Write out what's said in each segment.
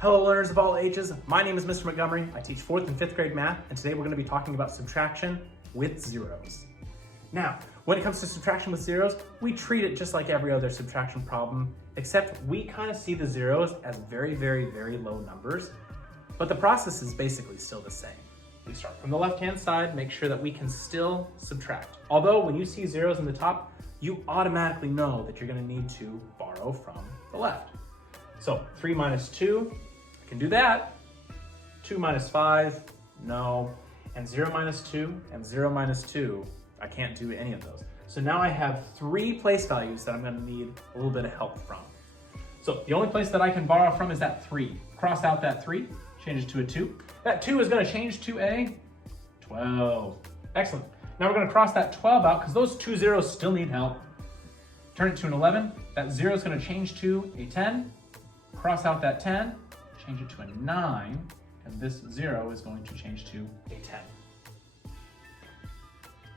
Hello learners of all ages, my name is Mr. Montgomery. I teach 4th and 5th grade math, and today we're going to be talking about subtraction with zeros. Now, when it comes to subtraction with zeros, we treat it just like every other subtraction problem, except we kind of see the zeros as very, very, very low numbers, but the process is basically still the same. We start from the left-hand side, make sure that we can still subtract. Although when you see zeros in the top, you automatically know that you're going to need to borrow from the left. So 3 minus 2, I can do that. 2 minus 5, no. And 0 minus 2 and 0 minus 2, I can't do any of those. So now I have 3 place values that I'm going to need a little bit of help from. So the only place that I can borrow from is that 3. Cross out that 3, change it to a 2. That 2 is going to change to a 12. Excellent. Now we're going to cross that 12 out because those 2 zeros still need help. Turn it to an 11. That 0 is going to change to a 10. Cross out that 10, change it to a 9, and this 0 is going to change to a 10.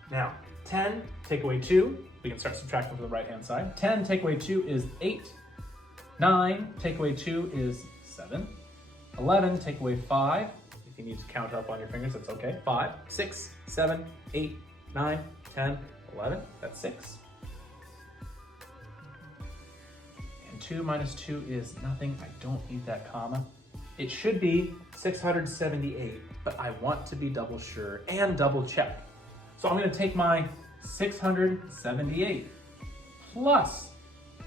Now, 10 take away 2, we can start subtracting from the right-hand side. 10 take away 2 is 8. 9 take away 2 is 7. 11 take away 5. If you need to count up on your fingers, that's okay. 5, 6, 7, 8, 9, 10, 11, that's 6. 2 minus 2 is nothing. I don't need that comma. It should be 678, but I want to be double sure and double check. So I'm going to take my 678 plus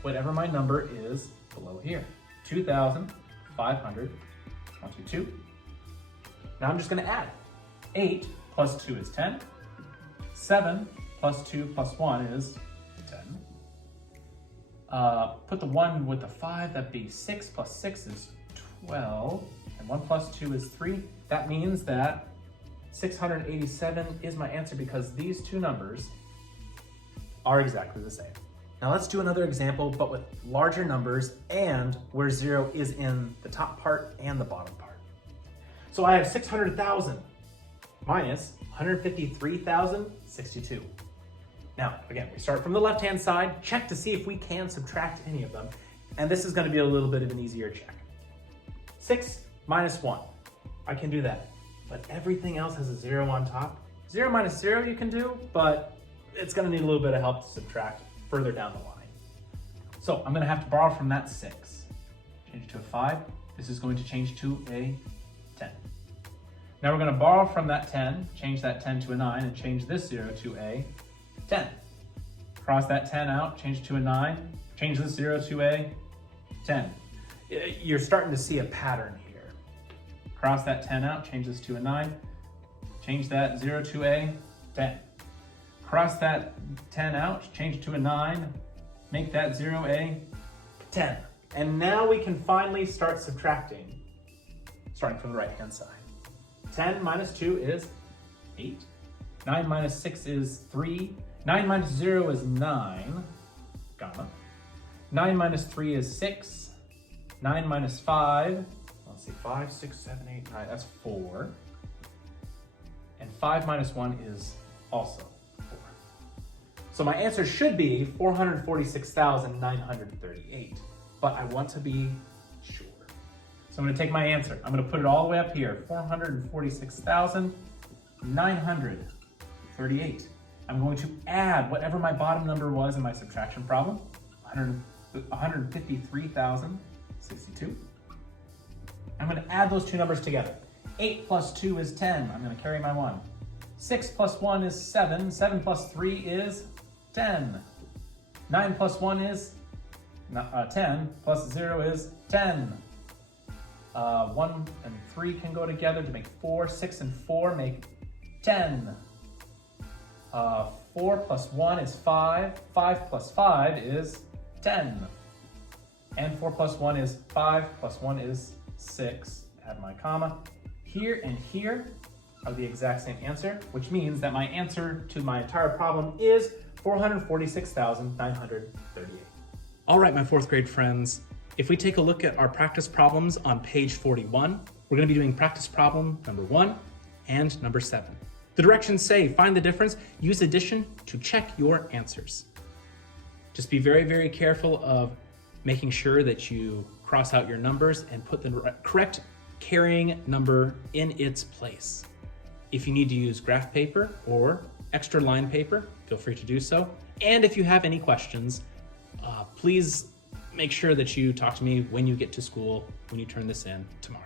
whatever my number is below here, 2,522. Now I'm just going to add. 8 plus 2 is 10. 7 plus 2 plus 1 is 10. Put the 1 with the 5, that'd be 6 plus 6 is 12, and 1 plus 2 is 3. That means that 687 is my answer because these two numbers are exactly the same. Now let's do another example, but with larger numbers and where 0 is in the top part and the bottom part. So I have 600,000 minus 153,062. Now, again, we start from the left-hand side, check to see if we can subtract any of them, and this is going to be a little bit of an easier check. 6 minus 1, I can do that, but everything else has a 0 on top. 0 minus 0 you can do, but it's going to need a little bit of help to subtract further down the line. So I'm going to have to borrow from that 6. Change it to a 5. This is going to change to a 10. Now we're going to borrow from that 10, change that 10 to a 9, and change this 0 to a 10. Cross that 10 out, change it to a 9, change this 0 to a 10. You're starting to see a pattern here. Cross that 10 out, change this to a 9, change that 0 to a 10. Cross that 10 out, change it to a 9, make that 0 a 10. And now we can finally start subtracting, starting from the right-hand side. 10 minus 2 is 8. 9 minus 6 is 3. 9 minus 0 is 9, comma. 9 minus 3 is 6. 9 minus 5, let's see, 5, 6, 7, 8, 9, that's 4. And 5 minus 1 is also 4. So my answer should be 446,938, but I want to be sure. So I'm going to take my answer. I'm going to put it all the way up here, 446,938. I'm going to add whatever my bottom number was in my subtraction problem, 153,062. I'm going to add those two numbers together. 8 plus 2 is 10. I'm going to carry my 1. 6 plus 1 is 7. 7 plus 3 is 10. 9 plus 1 is 10. Plus 0 is 10. 1 and 3 can go together to make 4. 6 and 4 make 10. 4 plus 1 is 5. 5 plus 5 is 10. And 4 plus 1 is 5, plus 1 is 6. Add my comma. Here and here are the exact same answer, which means that my answer to my entire problem is 446,938. All right, my 4th grade friends, if we take a look at our practice problems on page 41, we're going to be doing practice problem number 1 and number 7. The directions say, find the difference, use addition to check your answers. Just be very, very careful of making sure that you cross out your numbers and put the correct carrying number in its place. If you need to use graph paper or extra line paper, feel free to do so. And if you have any questions, please make sure that you talk to me when you get to school, when you turn this in tomorrow.